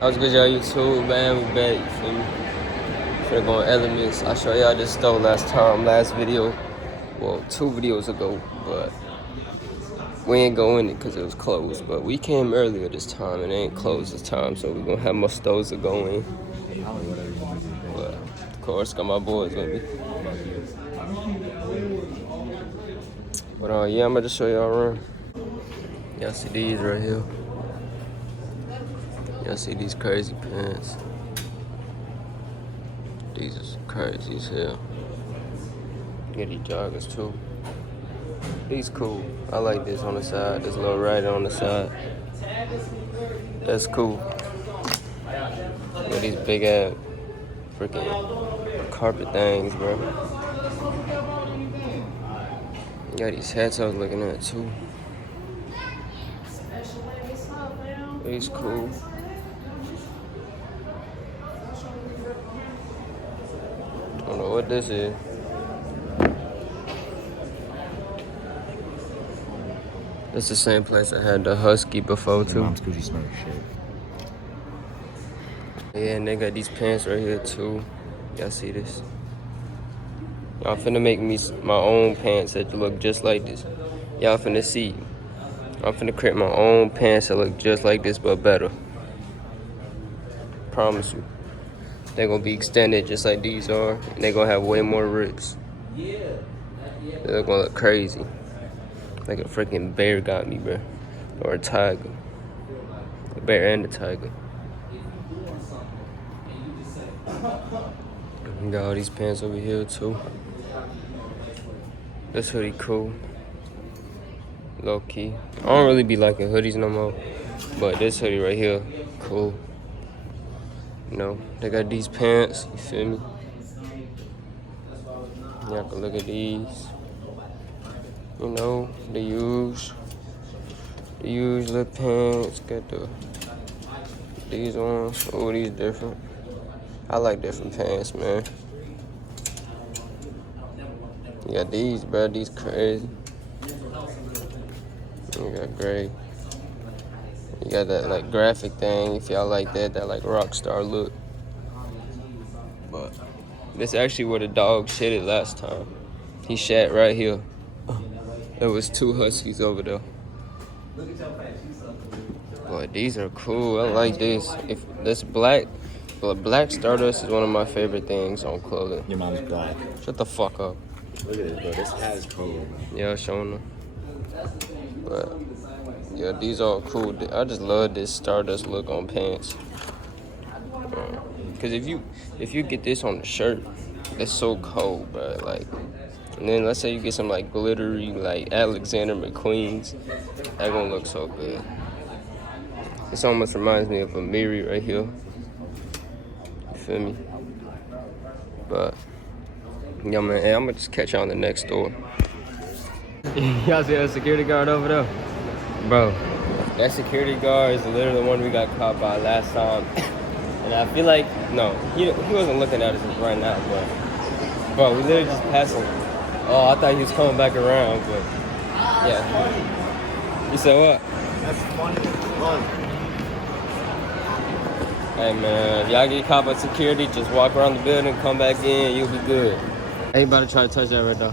How's good, y'all? YouTube, man. We back. You feel me? Finna go on Elements. I showed y'all this store last video. Well, 2 videos ago, but we ain't go in it because it was closed. But we came earlier this time and it ain't closed this time, so we gonna have more stores to go in. But of course, got my boys with me. But yeah, I'm gonna just show y'all around. Y'all see these right here. Y'all see these crazy pants. These is crazy as hell. Get these joggers too. These cool. I like this on the side. This little rider on the side. That's cool. With these big ass freaking carpet things, bro. Got these hats I was looking at too. These cool. Don't know what this is. It's the same place I had the Husky before too. Mom's Gucci smell shit. Yeah, and they got these pants right here too. Y'all see this? Y'all finna make me my own pants that look just like this. Y'all finna see. I'm finna create my own pants that look just like this but better. Promise you. They're gonna be extended just like these are, and they're gonna have way more rips. They're gonna look crazy. Like a freaking bear got me, bro. Or a tiger. A bear and a tiger. We got all these pants over here too. This hoodie cool. Low key. I don't really be liking hoodies no more. But this hoodie right here, cool. You know, they got these pants, you feel me? Y'all can look at these. You know, the use little pants. Got these ones. Oh, these different. I like different pants, man. You got these, bro. These crazy. You got gray. You got that like graphic thing. If y'all like that like rock star look. But this actually where the dog shitted last time. He shat right here. There was 2 huskies over there. Boy, these are cool. I like this. If this black Stardust is one of my favorite things on clothing. Your mom's black. Shut the fuck up. Look at this, bro. This hat is cool. Man. Yeah, showing them. But yeah, these are cool. I just love this Stardust look on pants. Cause if you get this on the shirt, it's so cold, bro. Like. And then let's say you get some like glittery like Alexander McQueen's, that gonna look so good. This almost reminds me of a Miri right here. You feel me? But yeah, man, hey, I'm gonna just catch y'all in the next store. Y'all see that security guard over there? Bro, that security guard is literally the one we got caught by last time. And I feel like, no, he wasn't looking at us right now, but bro, we literally just passed him. Oh, I thought he was coming back around, but yeah. You said what? That's funny as fuck. Hey man, if y'all get caught by security, just walk around the building, come back in, you'll be good. I ain't about to try to touch that right now.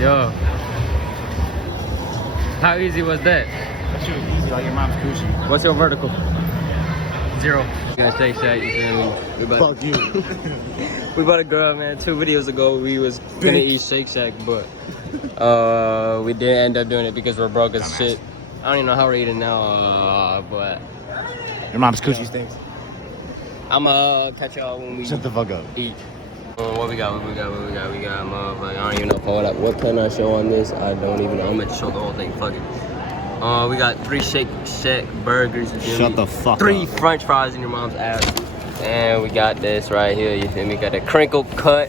Yo. How easy was that? That shit was easy, like your mom's Gucci. What's your vertical? 0. Gonna Shake Shack, you feel me? Fuck you. We about to go out, man. 2 videos ago, we was gonna eat Shake Shack, but we didn't end up doing it because we're broke as shit. I don't even know how we're eating now, but Your mom's Gucci stinks. I'ma catch y'all when we Shut the fuck up. eat. What we got? We got motherfucker. I don't even know what can I show on this. I don't even know. I'm gonna show the whole thing. Fuck it. We got 3 Shake Shack burgers. Shut the fuck up. 3 French fries in your mom's ass. And we got this right here. You feel me? Got a crinkle cut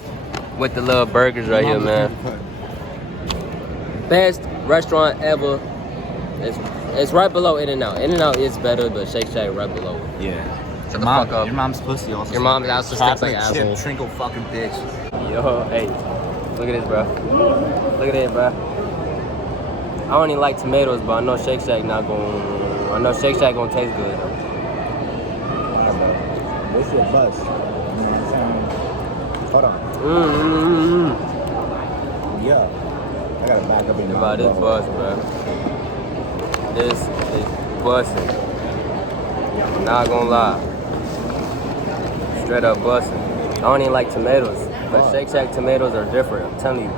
with the little burgers right here, man. Best restaurant ever. It's right below In-N-Out. In-N-Out is better, but Shake Shack right below it. Yeah. Shut the fuck up. Your mom's pussy also. Your mom's also stinks like asshole. asshole. Trinkle fucking bitch. Yo, hey, look at this, bro. Look at it, bro. I don't even like tomatoes, but I know Shake Shack not gonna. I know Shake Shack gonna taste good. Alright, bro. This is a buzz. You know what I'm saying? Hold on. Yeah. I gotta back up in my About this bus, bro. This is busting. Not gonna lie. Straight up busting. I don't even like tomatoes, but Shake Shack tomatoes are different. I'm telling you.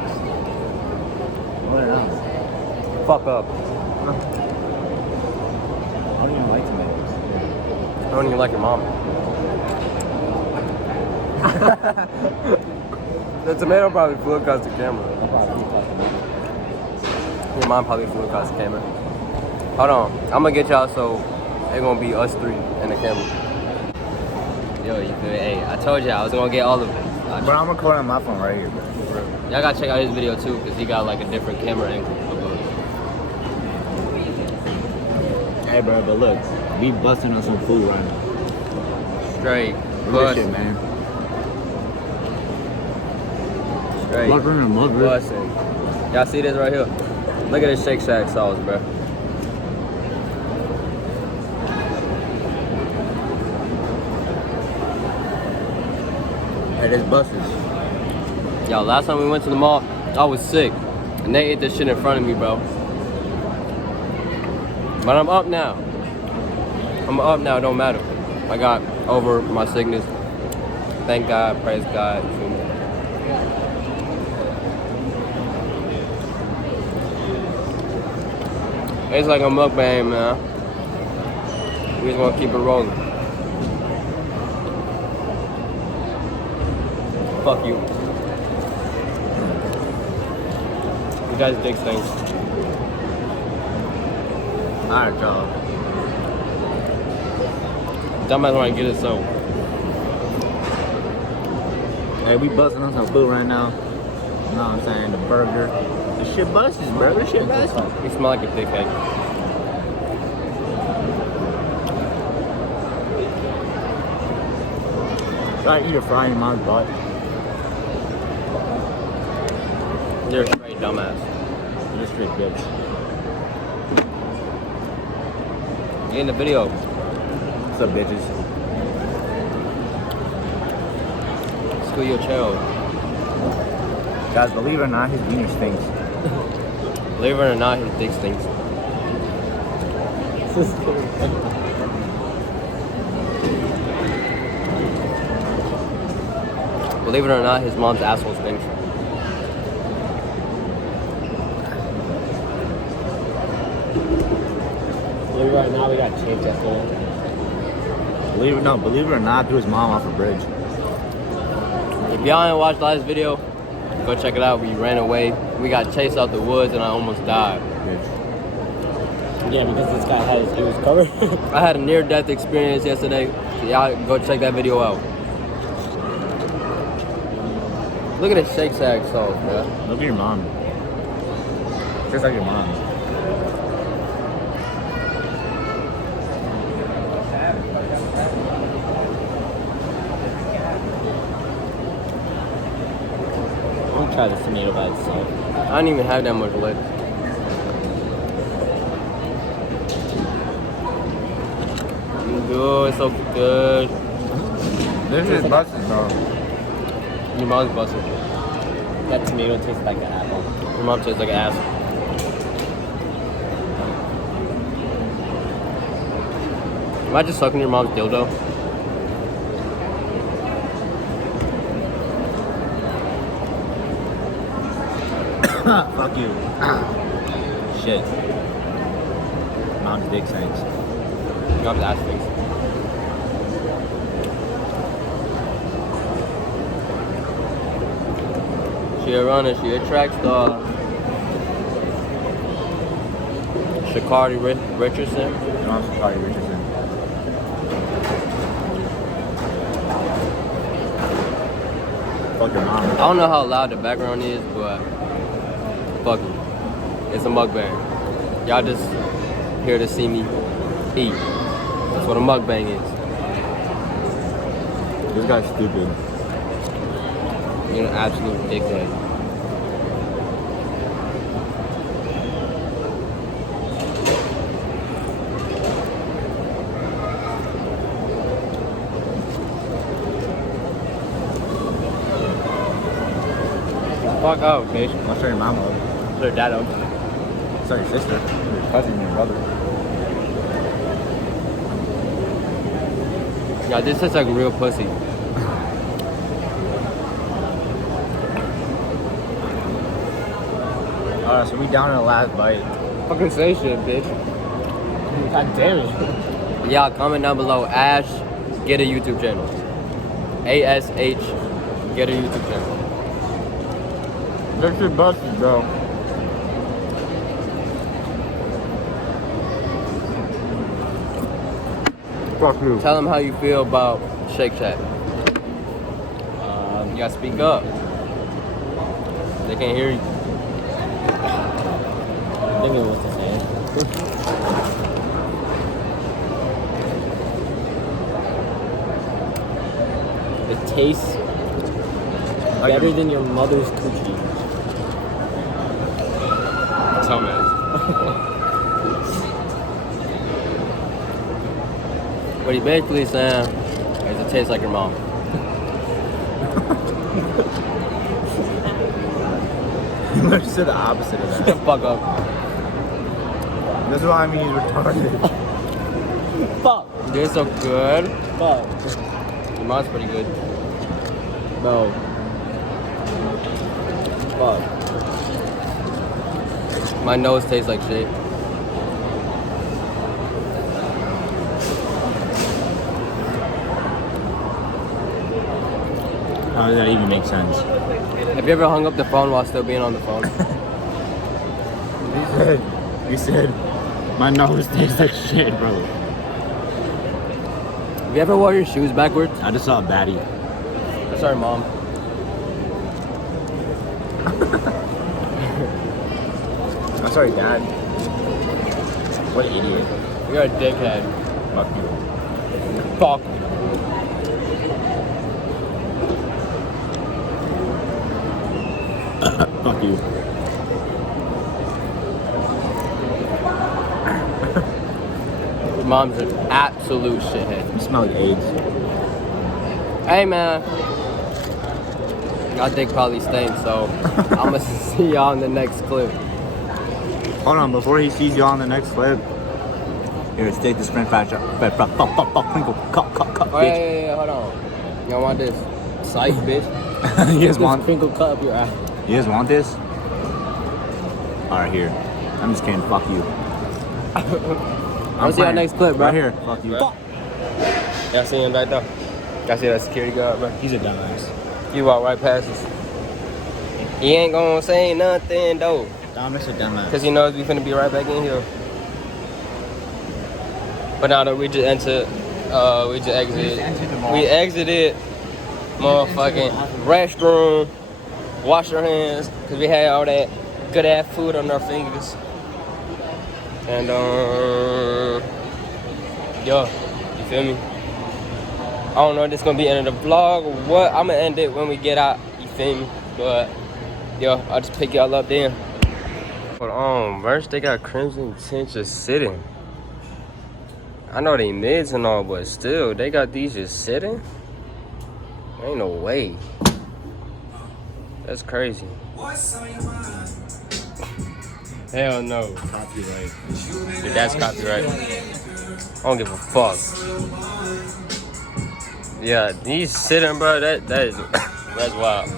What else? Fuck up. I don't even like tomatoes. I don't even like your mom. The tomato probably flew across the camera. Your mom probably flew across the camera. Hold on. I'm gonna get y'all so it's gonna be us three in the camera. Yo, you feel me? Hey, I told you I was gonna get all of it. But I'm recording on my phone right here, bro. Y'all gotta check out his video too, because he got like a different camera angle. Hey, bro, but look, we busting on some food right now. Straight. Good shit, man. Straight. Busting. Y'all see this right here? Look at this Shake Shack sauce, bro. Hey, this buses. Yo, last time we went to the mall, I was sick. And they ate this shit in front of me, bro. But I'm up now. I'm up now, it don't matter. I got over my sickness. Thank God, praise God. It's like a mukbang, man. We just gonna keep it rolling. Fuck you. You guys dig things. Alright, y'all. Dumbass wanna get it so. Hey, we busting on some food right now. You know what I'm saying? The burger. The shit busts, bro. The shit busts. You smell like a dickhead. I eat a fry in my butt. You're a straight dumbass. You're a straight bitch. Get in the video. What's up, bitches? Screw your child. Guys, believe it or not, his wiener stinks. Believe it or not, his dick stinks. Believe it or not, his mom's asshole stinks. Believe it or not, we got changed yesterday. Believe it or not, threw his mom off a bridge. If y'all ain't watched the last video, go check it out. We ran away. We got chased out the woods and I almost died. Bitch. Yeah, because this guy had his ears covered. I had a near-death experience yesterday. So y'all go check that video out. Look at this Shake Shack sauce, man. Look at your mom. Just like your mom. I'm gonna try this tomato by itself. I don't even have that much left. Good, it's so good. This is busted, bro. Your mom's busted. That tomato tastes like an apple. Your mom tastes like an ass. Am I just sucking your mom's dildo? Fuck you. Shit. Mom's dick stinks. Your mom's ass stinks. She a runner, she a track star. Sha'Carri Richardson. Your mom's Sha'Carri Richardson. Fuck your mom. I don't know how loud the background is, but fuck it. It's a mukbang. Y'all just here to see me eat. That's what a mukbang is. This guy's stupid. You're an absolute dickhead. Fuck out, bitch. I'll show your mama up. Show your dad up. Show your sister, your cousin, your brother. Yeah, this tastes like real pussy. Alright, so we down to the last bite. Fucking say shit, bitch. God damn it. Yeah, comment down below. Ash, get a YouTube channel. ASH, get a YouTube channel. That shit busted, bro. Fuck you. Tell them how you feel about Shake Shack. You gotta speak up. They can't hear you. Think it was the same. It tastes better than your mother's coochie. Tell me. What he basically saying is it tastes like your mom. You literally said the opposite of Shut that. the fuck up. This is why I mean he's retarded. Fuck. They're so good. Fuck. Your mom's pretty good. No. Fuck. My nose tastes like shit. How does that even make sense? Have you ever hung up the phone while still being on the phone? You said, my nose tastes like shit, bro. Have you ever wore your shoes backwards? I just saw a baddie. Sorry, mom. I'm sorry, Dad. What an idiot. You're a dickhead. Fuck you. Fuck. Fuck you. Your mom's an absolute shithead. You smell like AIDS. Hey, man. Y'all dick probably stinks, so I'm gonna see y'all in the next clip. Hold on, before he sees you on the next clip, here, take this French fry. Fuck, crinkle, cut, Oh, bitch. yeah, hold on. Y'all want this? Psych, bitch. You guys want? Crinkle cut up your ass. You guys want this? Alright, here. I'm just kidding. Fuck you. I'll see y'all next clip, bro. Right here. Fuck you. Fuck. Y'all see him right there? Y'all see that security guard, bro? He's a dumbass. He walk right past us. He ain't gonna say nothing, though. Dominic's a dumbass. Because he knows we finna be right back in here. But now that we just entered, we just exited. We exited motherfucking restroom, wash our hands, because we had all that good ass food on our fingers. And, yo, you feel me? I don't know if this is gonna be the end of the vlog or what. I'm gonna end it when we get out, you feel me? But, yo, I'll just pick y'all up then. Hold on, merch, they got Crimson Tint just sitting. I know they mids and all, but still, they got these just sitting? Ain't no way. That's crazy. Hell no. Copyright. Dude, that's copyright. I don't give a fuck. Yeah, these sitting, bro, that is, that's wild.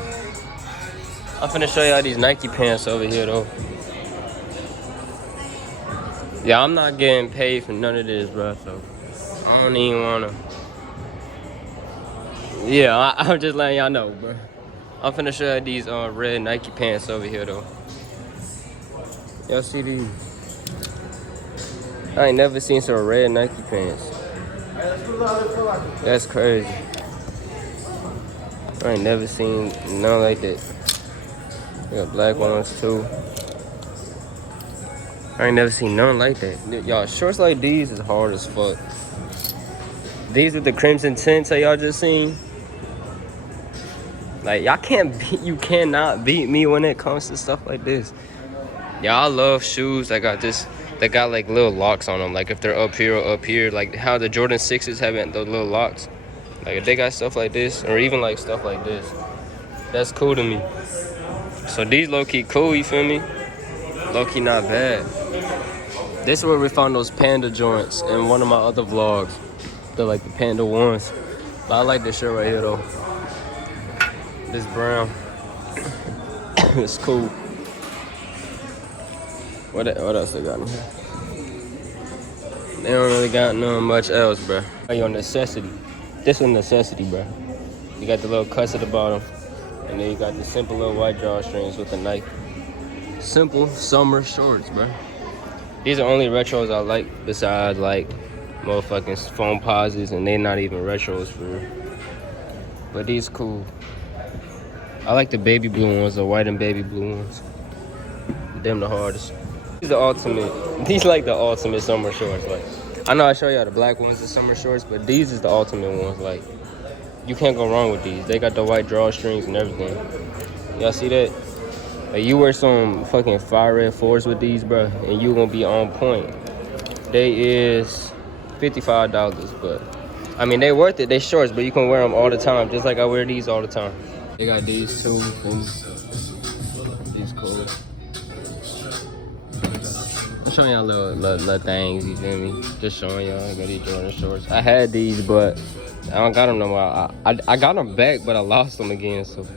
I'm finna show y'all these Nike pants over here, though. Yeah, I'm not getting paid for none of this, bro, so I don't even wanna. Yeah, I'm just letting y'all know, bro. I'm finna show y'all these red Nike pants over here, though. Y'all see these? I ain't never seen some red Nike pants. That's crazy. I ain't never seen none like that. We got black ones too. I ain't never seen none like that. Y'all, shorts like these is hard as fuck. These with the crimson tints that y'all just seen. Like, y'all can't beat, you cannot beat me when it comes to stuff like this. Y'all love shoes that got this, that got like little locks on them. Like if they're up here or up here, like how the Jordan 6s have those little locks. Like if they got stuff like this, or even like stuff like this, that's cool to me. So these low-key cool, you feel me? Low-key not bad. This is where we found those panda joints in one of my other vlogs. They're like the panda ones. But I like this shirt right here though. This brown. It's cool. What else they got in here? They don't really got nothing much else, bro. Your necessity. This is a necessity, bro. You got the little cuts at the bottom. And then you got the simple little white drawstrings with a knife. Simple summer shorts, bro. These are only retros I like, besides like motherfucking foam posits, and they're not even retros for real. But these cool. I like the baby blue ones, the white and baby blue ones. Them the hardest. These the ultimate. These like the ultimate summer shorts. Like, I know I show y'all the black ones, the summer shorts, but these is the ultimate ones. Like, you can't go wrong with these. They got the white drawstrings and everything. Y'all see that? Like, you wear some fucking fire red 4s with these, bro, and you gonna be on point. They is $55, but I mean they worth it. They shorts, but you can wear them all the time, just like I wear these all the time. They got these too. These cool. I'm showing y'all little things, you feel me? Just showing y'all. I got these Jordan shorts. I had these, but I don't got them no more. I got them back, but I lost them again. So,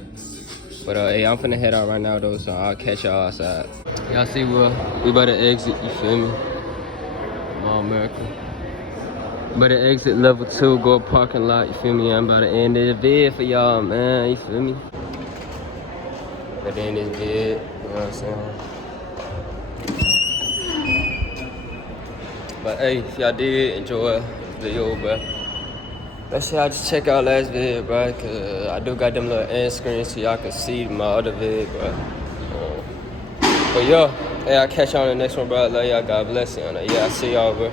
but hey, I'm finna head out right now though, so I'll catch y'all outside. Y'all see, we about to exit. You feel me? Mall America. About to exit level 2, go parking lot. You feel me? I'm about to end this vid for y'all, man. You feel me? About to end this vid. You know what I'm saying? But hey, if y'all did enjoy this video, bro, let's say I just check out last vid, bro, cause I do got them little end screens so y'all can see my other vid, bro. But yo, hey, I'll catch y'all on the next one, bro. Love y'all. God bless you. Yeah, I see y'all, bro.